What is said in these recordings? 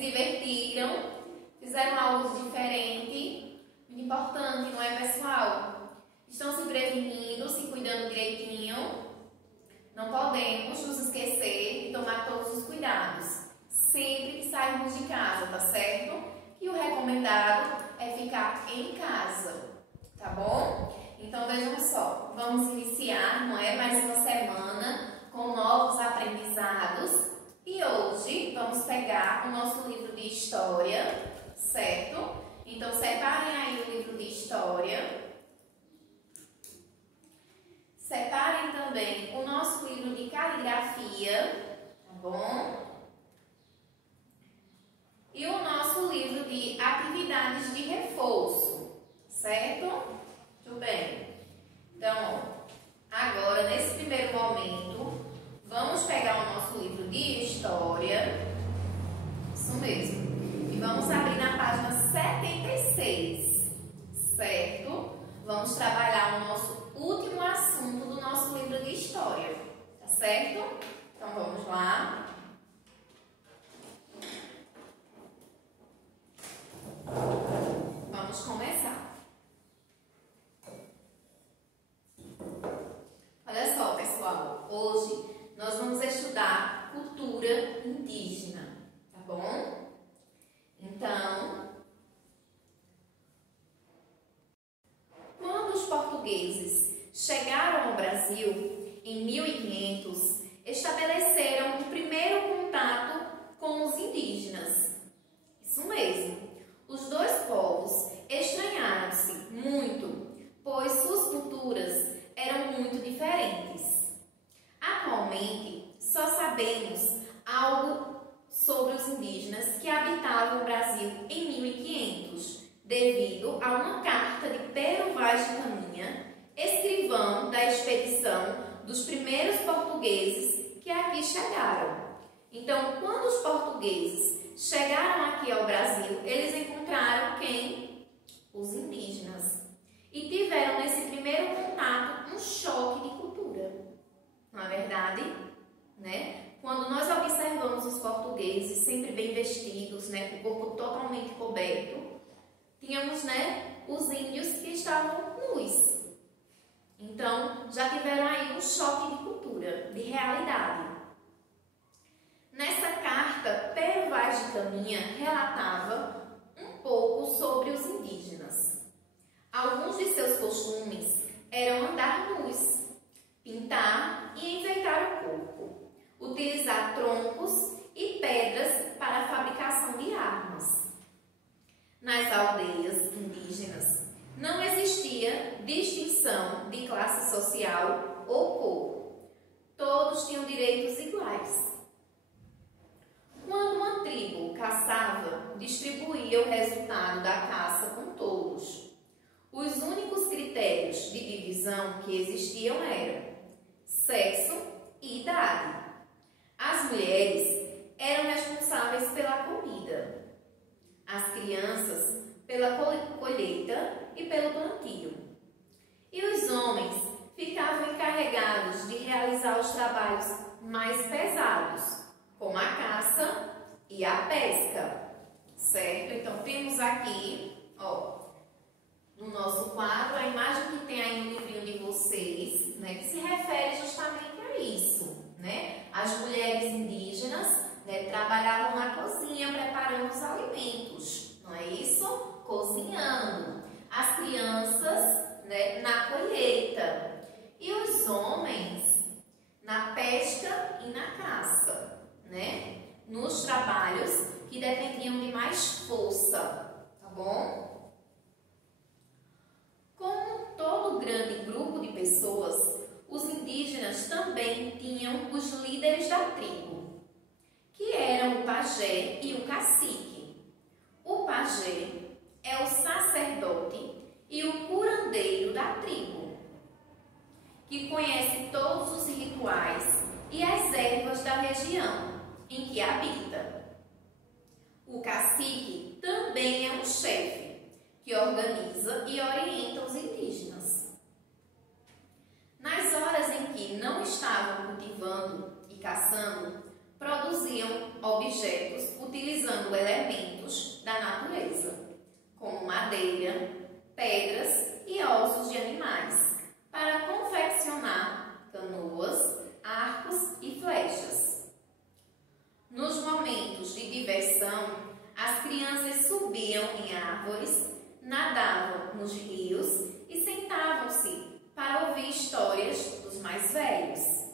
divertiram, fizeram algo diferente. Muito importante, não é, pessoal? Estão se prevenindo, se cuidando direitinho. Não podemos nos esquecer de tomar todos os cuidados sempre que sairmos de casa, tá certo? E o recomendado é ficar em casa, tá bom? Então vejam só, vamos iniciar, não é, mais uma semana com novos aprendizados e hoje vamos pegar o nosso livro de história, certo? Então separem aí o livro de história. Separem também o nosso livro de caligrafia, tá bom? E o nosso livro de atividades de reforço, certo? Muito bem. Então, agora, nesse primeiro momento, vamos pegar o nosso livro de história, isso mesmo, e vamos abrir na página 76, certo? Vamos trabalhar o nosso último assunto do nosso livro de história, tá certo? Então vamos lá. Vamos começar. Olha só, pessoal, hoje nós vamos estudar cultura indígena, tá bom? Então, quando os portugueses chegaram ao Brasil em 1500, estabeleceram o primeiro contato com os indígenas. Isso mesmo. Os dois povos estranharam-se muito, pois suas culturas eram muito diferentes. Atualmente, só sabemos algo sobre os indígenas que habitavam o Brasil em 1500, devido a uma carta de Pero Vaz de Caminha, escrivão da expedição dos primeiros portugueses que aqui chegaram. Então, quando os portugueses chegaram aqui ao Brasil, eles encontraram quem? Os indígenas. E tiveram nesse primeiro contato um choque de cultura. Não é verdade? Né? Quando nós observamos os portugueses sempre bem vestidos, né, com o corpo totalmente coberto, tínhamos, né, os índios que estavam nus. Então, já tiveram aí um choque de cultura, de realidade. Nessa carta, Pero Vaz de Caminha relatava um pouco sobre os indígenas. Alguns de seus costumes eram andar nus, pintar e enfeitar o corpo, utilizar troncos e pedras para a fabricação de armas. Nas aldeias indígenas não existia distinção de classe social ou cor. Todos tinham direitos iguais. Quando uma tribo caçava, distribuía o resultado da caça com todos. Os únicos critérios de divisão que existiam eram sexo e idade. As mulheres eram responsáveis pela comida, as crianças pela colheita e pelo plantio. E os homens ficavam encarregados de realizar os trabalhos mais pesados, como a caça e a pesca, certo? Então, temos aqui, ó, no nosso quadro, a imagem que tem aí no livrinho de vocês, né, que se refere justamente a isso, né? As mulheres indígenas, né, trabalhavam na cozinha preparando os alimentos, não é isso? Cozinhando. As crianças, né, na colheita. E os homens na pesca e na caça, né? Nos trabalhos que dependiam de mais força, tá bom? Como todo grande grupo de pessoas, os indígenas também tinham os líderes da tribo, que eram o pajé e o cacique. O pajé é o sacerdote e o curandeiro da tribo, que conhece todos os rituais e as ervas da região em que habita. O cacique também é um chefe, que organiza e orienta os indígenas. Nas horas em que não estavam cultivando e caçando, produziam objetos objetos utilizando elementos da natureza, como madeira, pedras e ossos de animais, para confeccionar canoas, arcos e flechas. Nos momentos de diversão, as crianças subiam em árvores, nadavam nos rios e sentavam-se para ouvir histórias dos mais velhos.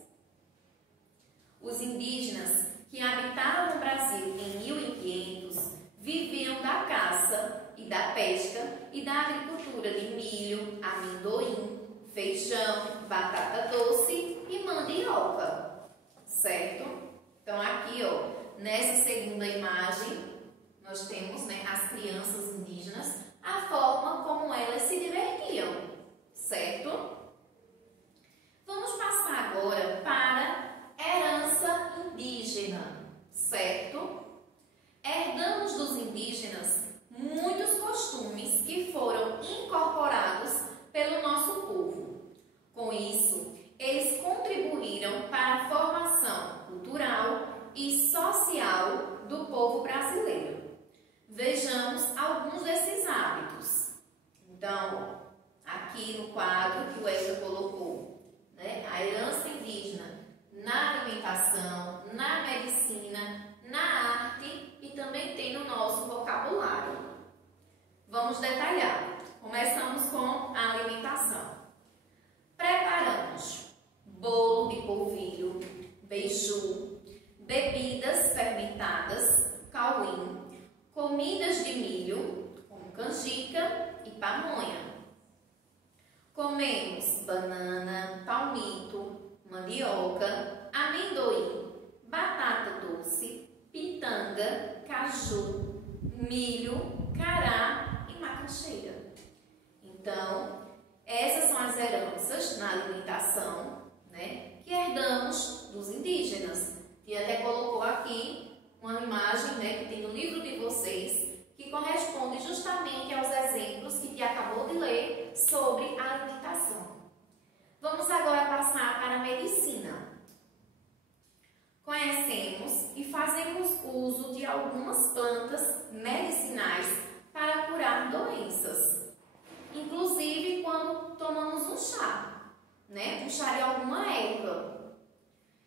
Os indígenas que habitavam o Brasil em 1500 viviam da caça e da pesca e da agricultura de milho, amendoim, feijão, batata doce e mandioca, certo? Então aqui, ó, nessa segunda imagem, nós temos, né, as crianças indígenas, a forma como elas se divertiam, certo? Vamos passar agora para herança indígena, certo? Herdamos dos indígenas muitos costumes que foram incorporados pelo nosso povo. Com isso, eles contribuíram para a formação cultural e social do povo brasileiro. Vejamos alguns desses hábitos. Então, aqui no quadro que o Elza colocou, né, a herança indígena na alimentação, na medicina, na arte e também tem no nosso vocabulário. Vamos detalhar. Começamos com a alimentação. Preparamos bolo de polvilho, beiju, bebidas fermentadas, cauim, comidas de milho, como canjica e pamonha. Comemos banana, palmito, mandioca, amendoim, batata doce, pitanga, caju, milho, cará e macaxeira. Então, essas são as heranças na alimentação, né, que herdamos dos indígenas. E até colocou aqui uma imagem, né, que tem no livro de vocês, que corresponde justamente aos exemplos que Tia acabou de ler sobre a alimentação. Vamos agora passar para a medicina. Conhecemos e fazemos uso de algumas plantas medicinais para curar doenças. Inclusive quando tomamos um chá, né? Um chá de alguma erva.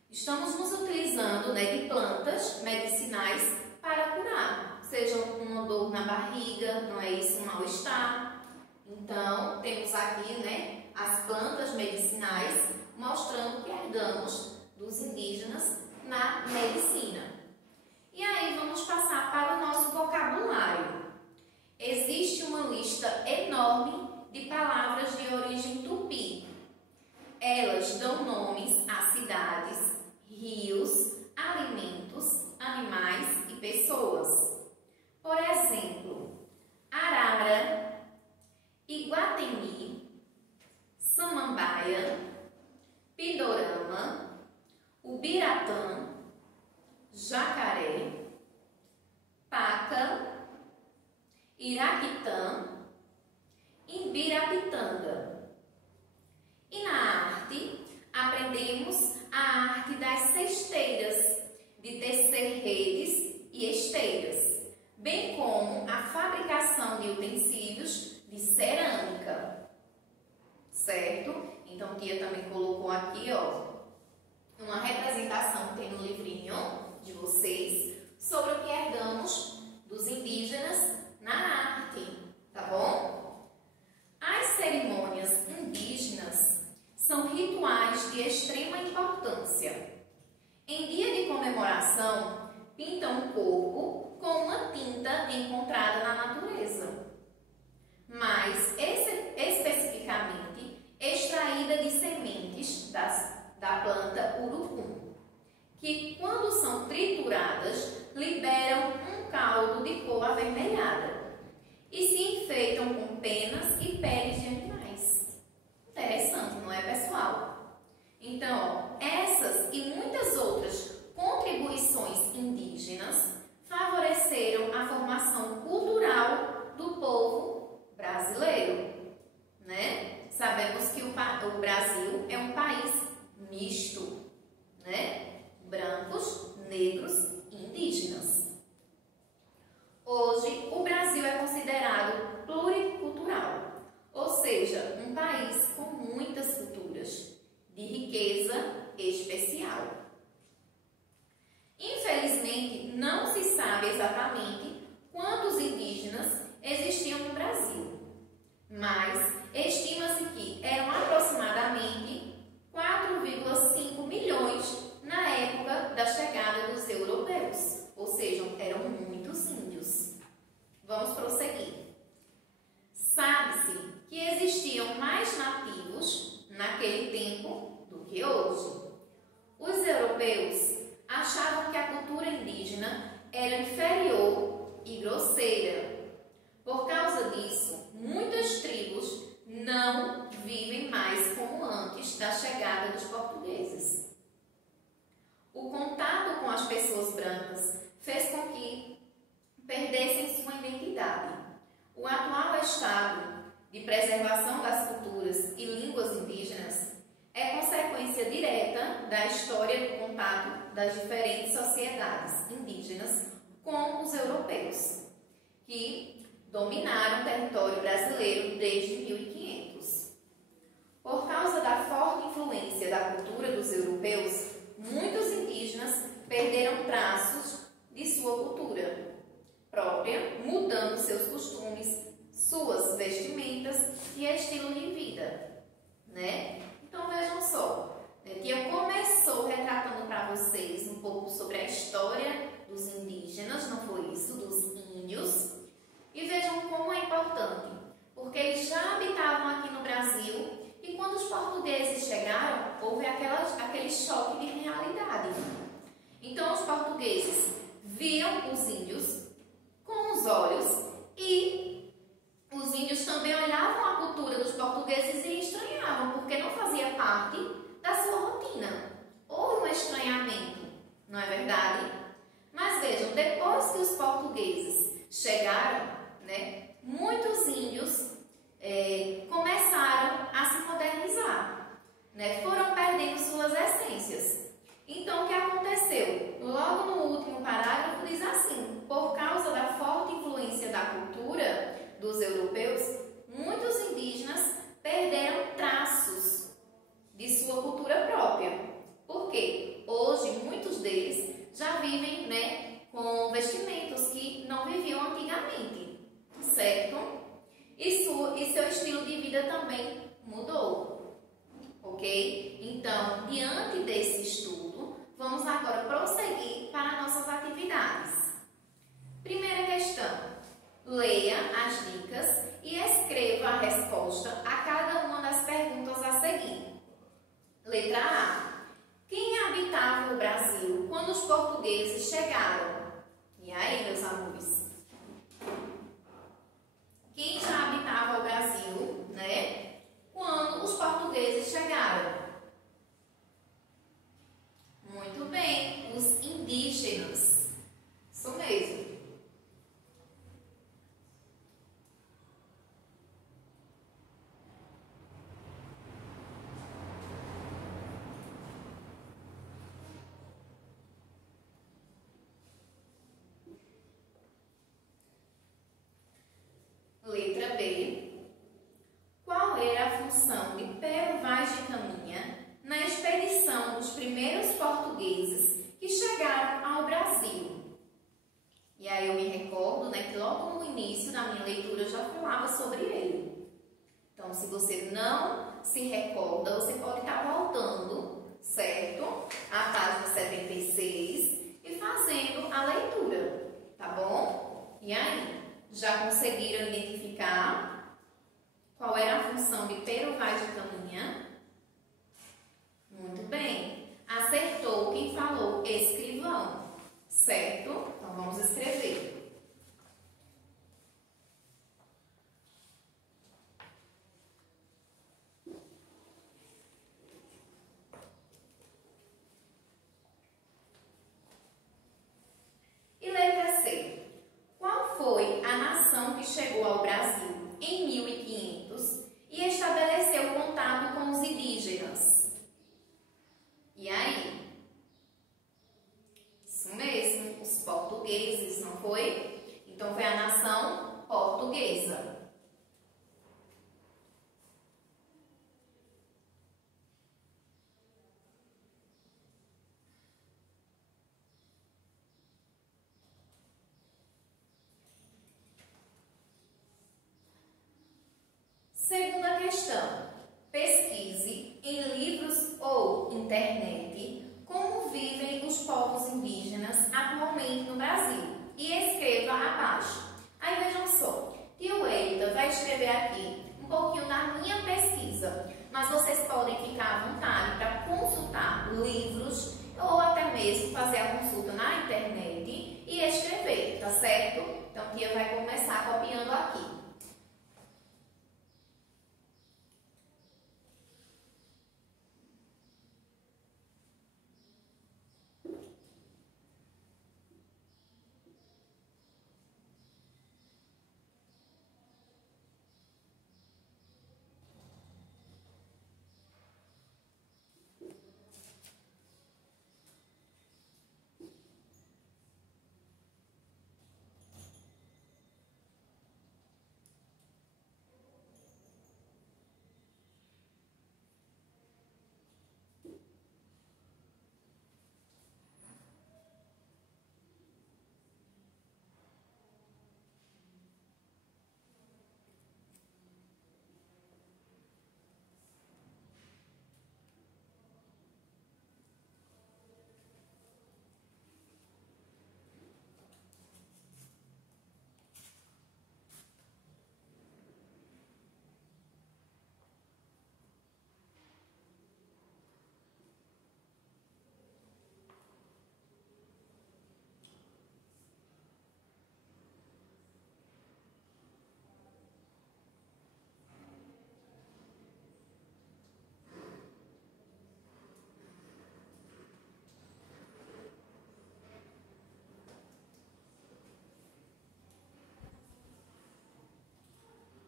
Estamos nos utilizando, né, de plantas medicinais para curar. Seja uma dor na barriga, não é isso? Um mal-estar. Então, temos aqui, né, as plantas medicinais mostrando que herdamos dos indígenas na medicina. E aí vamos passar para o nosso vocabulário. Existe uma lista enorme de palavras de origem tupi. Elas dão nomes a cidades, rios, alimentos, animais e pessoas. Por exemplo, Arara, Iguatemi, Samambaia, Pindorama, Ubiratã, Jacaré, Paca, Iraquitã, Imbirapitanga. E na arte, aprendemos a arte das cesteiras, de tecer redes e esteiras, bem como a fabricação de utensílios de cerâmica, certo? Então, Tia também colocou aqui, ó, uma representação que tem no livrinho de vocês sobre o que herdamos dos indígenas na arte, tá bom? As cerimônias indígenas são rituais de extrema importância. Em dia de comemoração, pintam o corpo com uma tinta encontrada na natureza, mas especificamente extraída de sementes da planta urucum, que quando são trituradas, liberam um caldo de cor avermelhada e se enfeitam com penas e peles de animais. Interessante, não é, pessoal? Então, ó, essas e muitas outras contribuições indígenas favoreceram a formação cultural do povo brasileiro, né? Sabemos que o Brasil é um país misto, né? Brancos, negros e indígenas. exatamente quantos indígenas existiam no Brasil, mas estima-se que eram aproximadamente 4,5 milhões na época da chegada dos europeus, ou seja, eram muitos índios. Vamos prosseguir. Sabe-se que existiam mais nativos naquele tempo do que hoje. Os europeus achavam que a cultura indígena era inferior e grosseira. Por causa disso, muitas tribos não vivem mais como antes da chegada dos portugueses. O contato com as pessoas brancas fez com que perdessem sua identidade. O atual estado de preservação das culturas e línguas indígenas é consequência direta da história do contato das diferentes sociedades indígenas com os europeus, que dominaram o território brasileiro desde 1500. Por causa da forte influência da cultura dos europeus, muitos indígenas perderam traços de sua cultura própria, mudando seus costumes, suas vestimentas e estilo de vida, né? Então vejam só, Tia começou retratando para vocês um pouco sobre a história dos indígenas, não foi isso? Dos índios. E vejam como é importante, porque eles já habitavam aqui no Brasil e quando os portugueses chegaram, houve aquele choque de realidade. Então os portugueses viam os índios com os olhos e os índios também olhavam a cultura dos portugueses e estranhavam, porque não fazia parte da sua rotina. Houve um estranhamento, não é verdade? Mas vejam, depois que os portugueses chegaram, né, muitos índios começaram a se modernizar, né, foram perdendo suas essências. Então, o que aconteceu? Logo no último parágrafo diz assim: por causa da forte influência da cultura dos europeus, muitos indígenas perderam traços de sua cultura própria. Por quê? Hoje, muitos deles já vivem, né, com vestimentos que não viviam antigamente, certo? E seu estilo de vida também mudou, ok? Então, diante desse estudo, vamos agora prosseguir para nossas atividades. Primeira questão: leia as dicas e escreva a resposta a cada uma das perguntas a seguir. Letra A: quem habitava o Brasil quando os portugueses chegaram? E aí, meus amores? Quem já habitava o Brasil, né, quando os portugueses chegaram? Muito bem, os indígenas. Isso mesmo. Letra B. Qual era a função de Pero Vaz de Caminha na expedição dos primeiros portugueses que chegaram ao Brasil? E aí eu me recordo, né, que logo no início da minha leitura eu já falava sobre ele. Então, se você não se recorda, você pode estar voltando, certo? A página 76 e fazendo a leitura, tá bom? E aí? Já conseguiram identificar qual era a função de Pero Vaz de Caminha? Muito bem. Acertou quem falou escrivão, certo? Então vamos escrever. E letra C. Qual foi a nação que chegou ao Brasil em 1500 e estabeleceu contato com os indígenas? E aí? Isso mesmo, os portugueses, não foi? Então foi a nação portuguesa. abaixo. Aí vejam só, Tio Eita vai escrever aqui um pouquinho da minha pesquisa, mas vocês podem ficar à vontade para consultar livros ou até mesmo fazer a consulta na internet e escrever, tá certo? Então, Tia vai começar copiando aqui.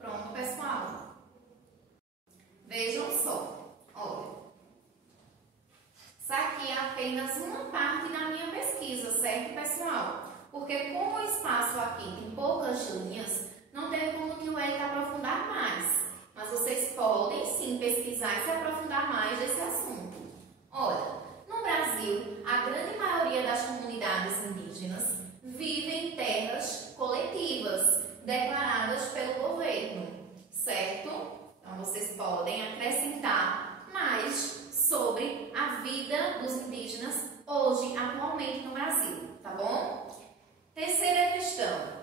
Pronto, pessoal? Vejam só, olha. Isso aqui é apenas uma parte da minha pesquisa, certo, pessoal? Porque como o espaço aqui tem poucas linhas, não tem como o Tio Eita aprofundar mais. Mas vocês podem sim pesquisar e se aprofundar mais desse assunto. Olha, no Brasil, a grande maioria das comunidades indígenas vivem em terras coletivas, declaradas pelo governo, certo? Então, vocês podem acrescentar mais sobre a vida dos indígenas hoje, atualmente no Brasil, tá bom? Terceira questão.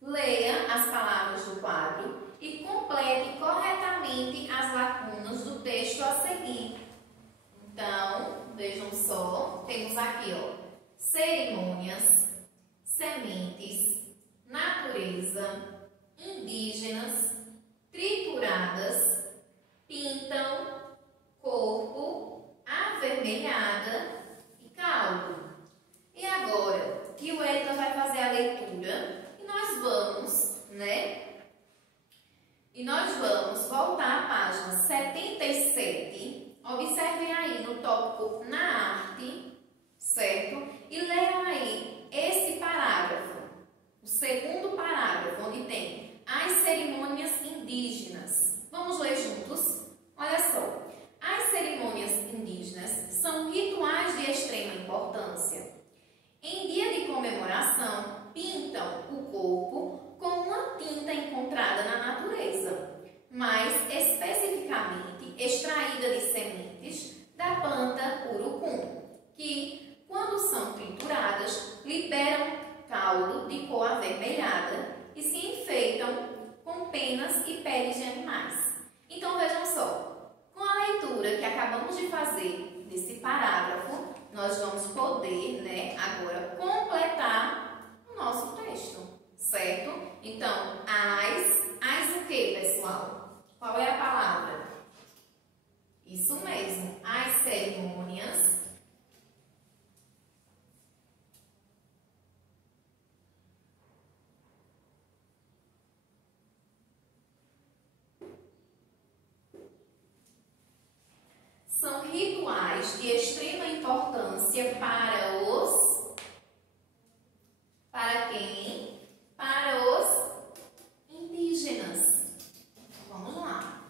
Leia as palavras do quadro e complete corretamente as lacunas do texto a seguir. Então, vejam só, temos aqui, ó, cerimônias, sementes, natureza, indígenas, trituradas, pintam, corpo, avermelhada e caldo. E agora, Tio Eita vai fazer a leitura e nós vamos, E nós vamos voltar à página 77. Observem aí no tópico na arte, certo? E leiam aí esse parágrafo, o segundo parágrafo, onde tem as cerimônias indígenas. Vamos ler juntos? Olha só. As cerimônias indígenas são rituais de extrema importância. Em dia de comemoração, pintam o corpo com uma tinta encontrada na natureza, mais especificamente extraída de sementes da planta urucum, que, quando são trituradas, liberam caldo de cor avermelhada e se enfeitam com penas e peles de animais. Então, vejam só, com a leitura que acabamos de fazer desse parágrafo, nós vamos poder, agora completar o nosso texto, certo? Então, as o que, pessoal? Qual é a palavra? Isso mesmo, as cerimônias são rituais de extrema importância para quem? Para os indígenas. Vamos lá.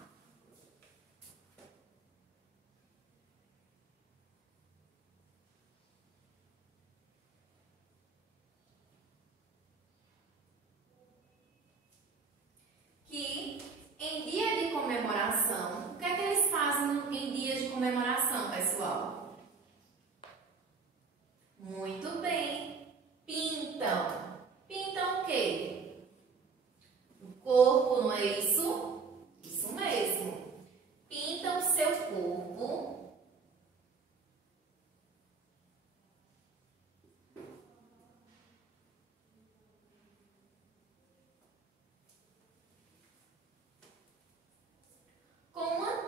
Que em dia de comemoração, o que é que eles fazem em dia de comemoração, pessoal? Muito bem, pintam.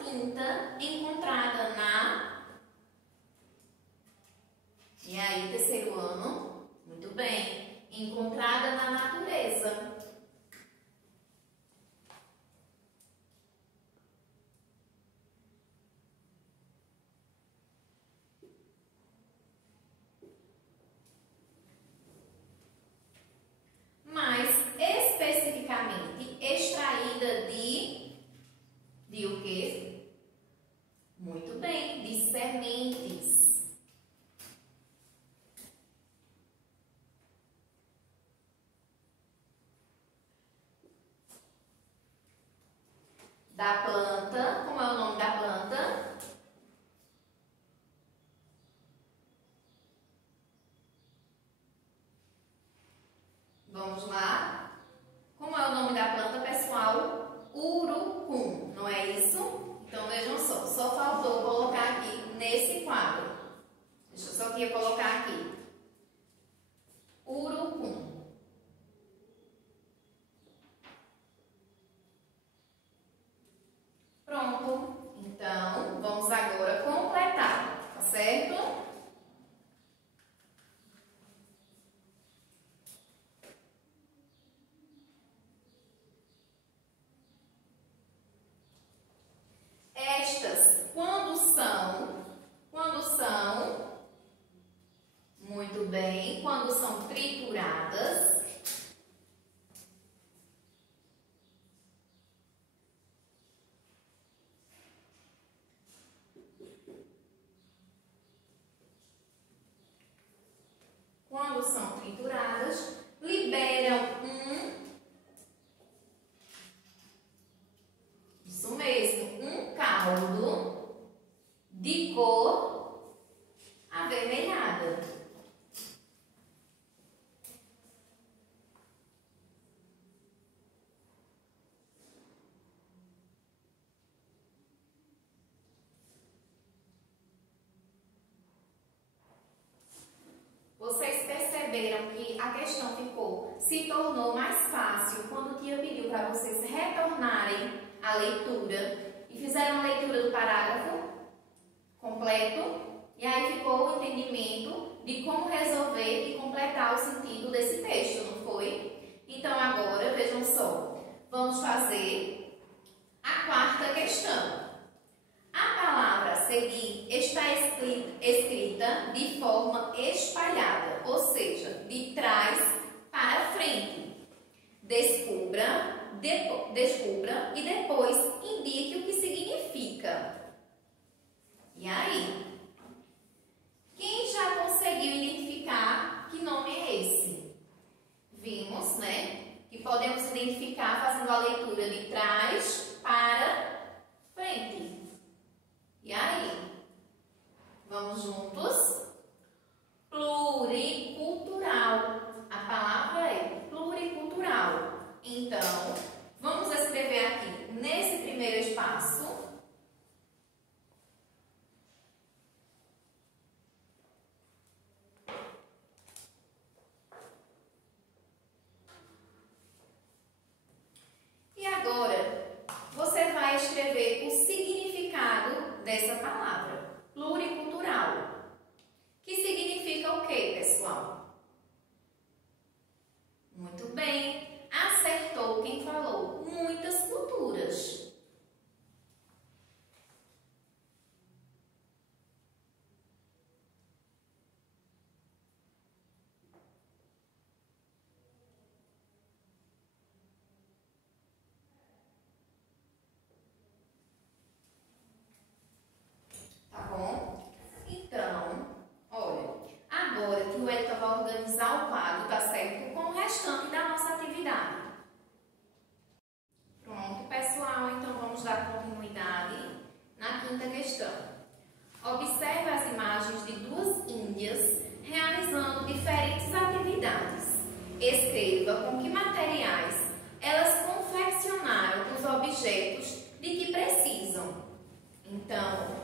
quinta encontrada na... E aí, terceiro ano? Muito bem. Encontrada na natureza. Mais especificamente, extraída de o quê? Muito bem, de sementes. Da planta, como é o nome da planta? Vamos lá. Como é o nome da planta, pessoal? Urucum, não é isso? Então, vejam só faltou colocar aqui nesse quadro. Deixa eu só aqui colocar aqui. Urucum. Pronto. Então, vamos agora completar, tá certo? Estas, quando são? Muito bem, quando são trituradas. Quando são trituradas, liberam isso mesmo, um caldo de cor avermelhada. Vocês perceberam que a questão se tornou mais fácil quando o tia pediu para vocês retornarem a leitura e fizeram a leitura do parágrafo completo, e aí ficou o entendimento de como resolver e completar o sentido desse texto, não foi? Então agora, vejam só, vamos fazer a quarta questão. A palavra a seguir está escrita de forma espalhada, ou seja, de trás para frente. Descubra e depois indique o que significa. E aí? Quem já conseguiu identificar que nome é esse? Vimos, né? Que podemos identificar fazendo a leitura de trás para frente. E aí? Vamos juntos? Pluricultural. A palavra é pluricultural. Então, vamos escrever aqui nesse primeiro espaço. E agora, você vai escrever o significado dessa palavra, pluricultural. Que significa o quê, pessoal? Muito bem. Acertou quem falou. Muitas culturas. Tá bom? Então, olha, agora que o Elton vai organizar o quadro, tá certo? Com o restante da nossa atividade. Pronto, pessoal, então vamos dar continuidade na quinta questão. Observe as imagens de duas índias realizando diferentes atividades. Escreva com que materiais elas confeccionaram os objetos de que precisam. Então,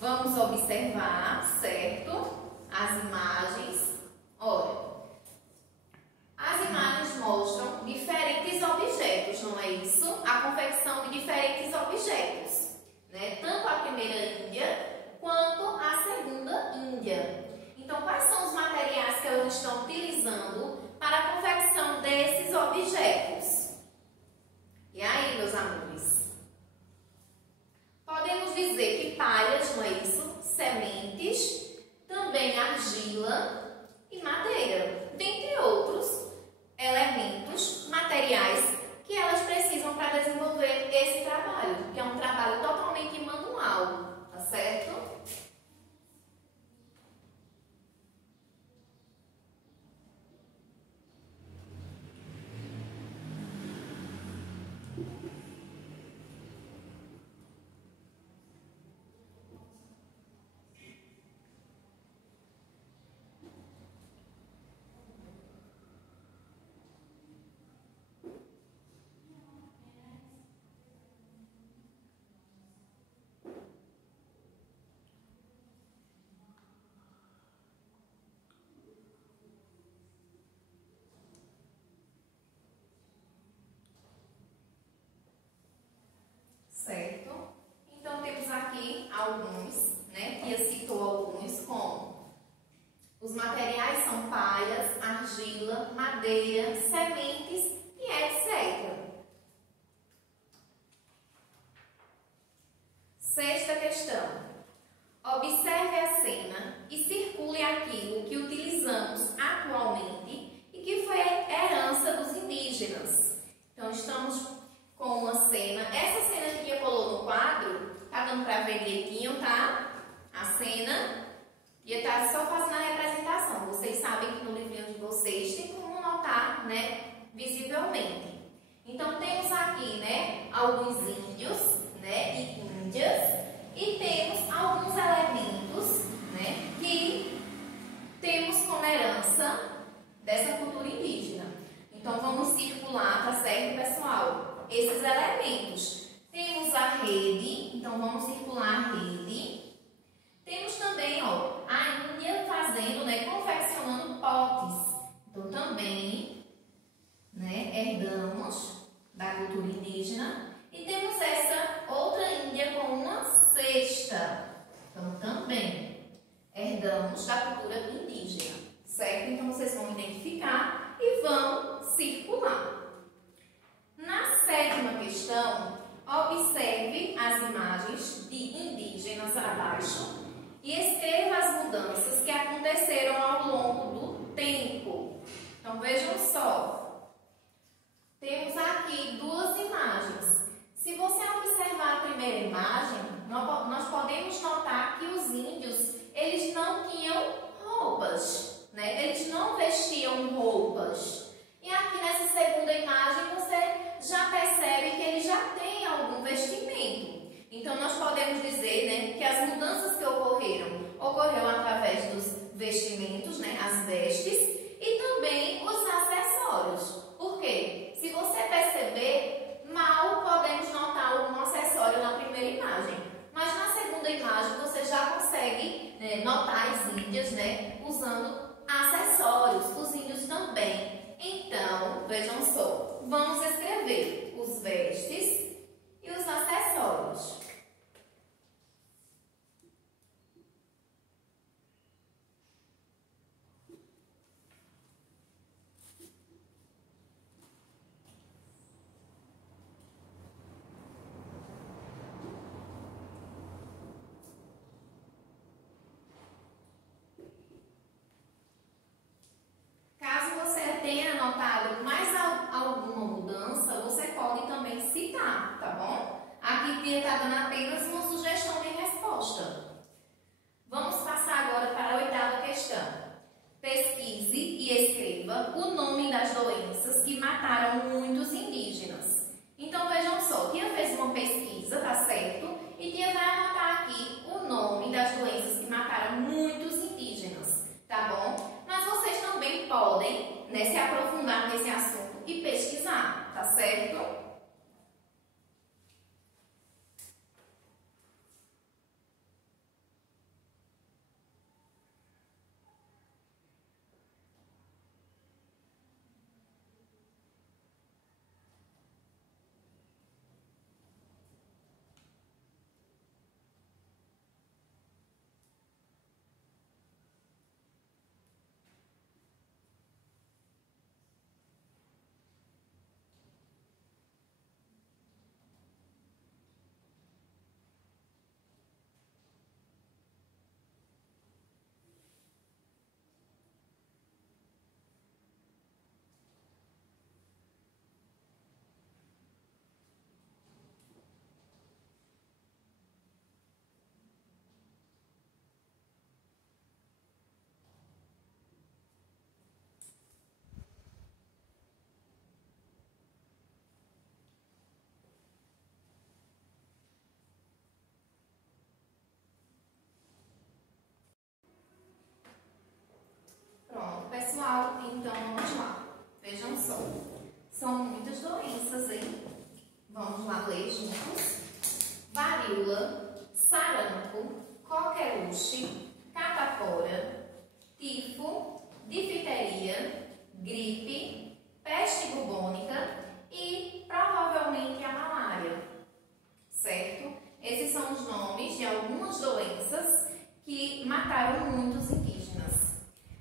vamos observar, certo? As imagens. Olha, as imagens mostram diferentes objetos, não é isso? A confecção de diferentes objetos, né? primeira Índia quanto à segunda Índia. Então, quais são os materiais que elas estão utilizando para a confecção desses objetos? E aí, meus amores? Podemos dizer que palhas, não é isso? Sementes, também argila e madeira, dentre outros elementos, materiais que elas precisam para desenvolver esse trabalho, que é um trabalho totalmente manual, tá certo? Certo? Então, temos aqui alguns, né? Tia citou alguns, como os materiais são palhas, argila, madeira, sementes e etc. Sexta questão. Observe a cena e circule aquilo que utilizamos atualmente e que foi herança dos indígenas. Então, estamos com uma cena. Essa cena que Tia colou no quadro, tá dando para ver direitinho, tá? A cena. Tia tá só fazendo a representação. Vocês sabem que no livrinho de vocês tem como notar, né, visivelmente. Então, temos aqui, né, alguns índios, né, e índias. E temos alguns elementos, né, que temos como herança dessa cultura indígena. Então, vamos circular, tá certo, pessoal? Esses elementos. Temos a rede, então vamos circular a rede. Temos também, ó, a Índia fazendo, né, confeccionando potes. Então, também, né, herdamos da cultura indígena. E temos essa outra Índia com uma cesta. Então, também herdamos da cultura indígena, certo? Então, vocês vão identificar e vão circular. Na sétima questão, observe as imagens de indígenas abaixo e escreva as mudanças que aconteceram ao longo do tempo. Então, vejam só. Temos aqui duas imagens. Se você observar a primeira imagem, nós podemos notar que os índios, eles não tinham roupas, né? Eles não vestiam roupas. E aqui nessa segunda imagem, você já percebe que eles já têm algum vestimento. Então, nós podemos dizer, né, que as mudanças que ocorreram através dos vestimentos, né, as vestes, e também os acessórios. Por quê? Se você perceber, mal podemos notar algum acessório na primeira imagem. Mas na segunda imagem, você já consegue, né, notar as índias, né, usando acessórios, os índios também. Então, vejam só, vamos escrever os vestes e os acessórios. Caso você tenha notado mais alguma mudança, você pode também citar, tá bom? Aqui Tia está dando apenas uma sugestão de resposta. Vamos passar agora para a oitava questão. Pesquise e escreva o nome das doenças que mataram muitos indígenas. Então, vejam só, Tia fez uma pesquisa, tá certo? E Tia vai anotar aqui o nome das doenças que mataram muitos indígenas, tá bom? Mas vocês também podem, né, se aprofundar nesse assunto e pesquisar, tá certo? gripe, peste bubônica e provavelmente a malária, certo? Esses são os nomes de algumas doenças que mataram muitos indígenas.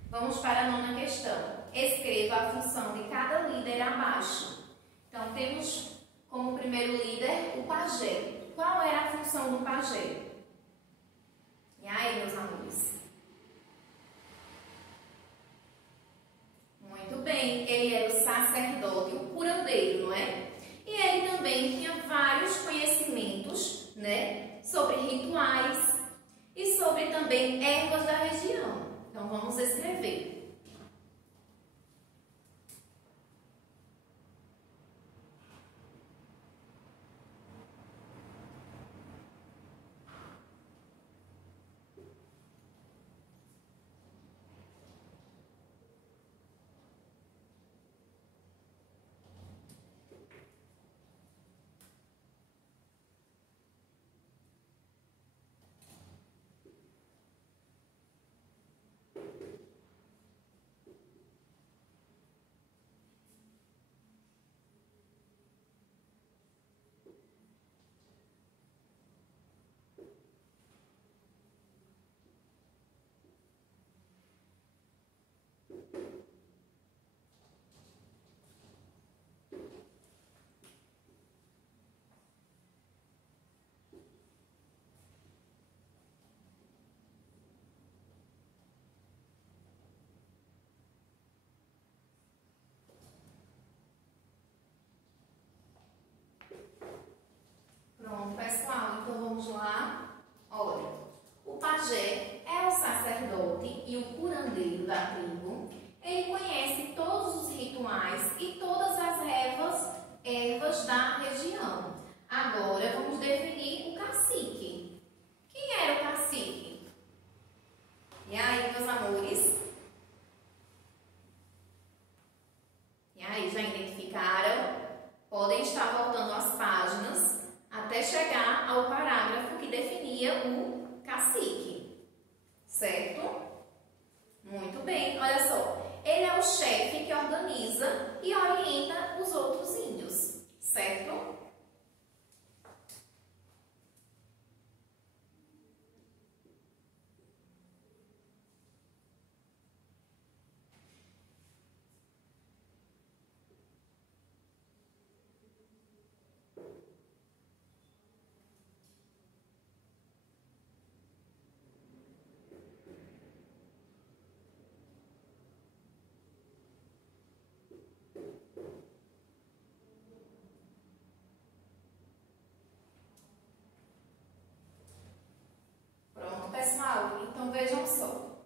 Vamos para a nona questão. Escreva a função de cada líder abaixo. Então, temos como primeiro líder o pajé. Qual era a função do pajé? E aí, meus amores? Muito bem, ele era o sacerdote, o curandeiro, não é? E ele também tinha vários conhecimentos, né, sobre rituais e sobre também ervas da região. Então, vamos escrever. Pronto, pessoal, então vamos lá. Olha, o pajé é o sacerdote e o curandeiro da tribo. Ele conhece todos os rituais e todas as ervas da região. Agora vamos definir o cacique. Quem era o cacique? E aí, meus amores? E aí, já identificaram? Podem estar voltando às páginas até chegar ao parágrafo que definia o cacique, certo? Muito bem, olha só. Ele é o chefe que organiza e orienta os outros índios, certo? Então vejam só,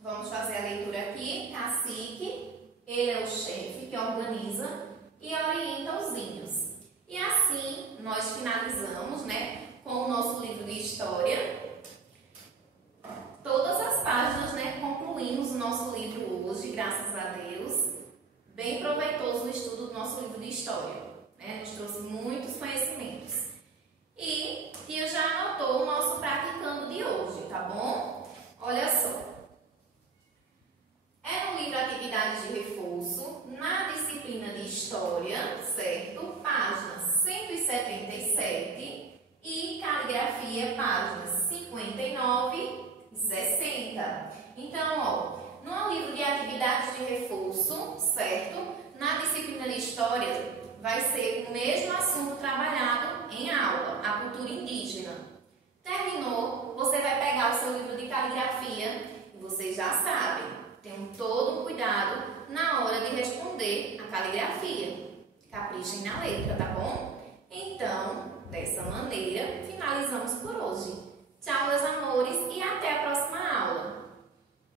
vamos fazer a leitura aqui. Cacique, ele é o chefe que organiza e orienta os índios. E assim nós finalizamos, né, com o nosso livro de história. Todas as páginas, né, concluímos o nosso livro hoje, graças a Deus. Bem proveitoso o estudo do nosso livro de história, né, nos trouxe muitos conhecimentos. E Tia já anotou o nosso praticando de hoje, tá bom? Olha só. É no livro Atividades de Reforço, na disciplina de História, certo? Páginas 177 e Caligrafia, páginas 59 e 60. Então, ó, no livro de Atividades de Reforço, certo? Na disciplina de História, vai ser o mesmo assunto trabalhado em aula, a cultura indígena. Terminou, você vai pegar o seu livro de caligrafia e vocês já sabem, tenham todo um cuidado na hora de responder a caligrafia. Caprichem na letra, tá bom? Então, dessa maneira, finalizamos por hoje. Tchau, meus amores, e até a próxima aula.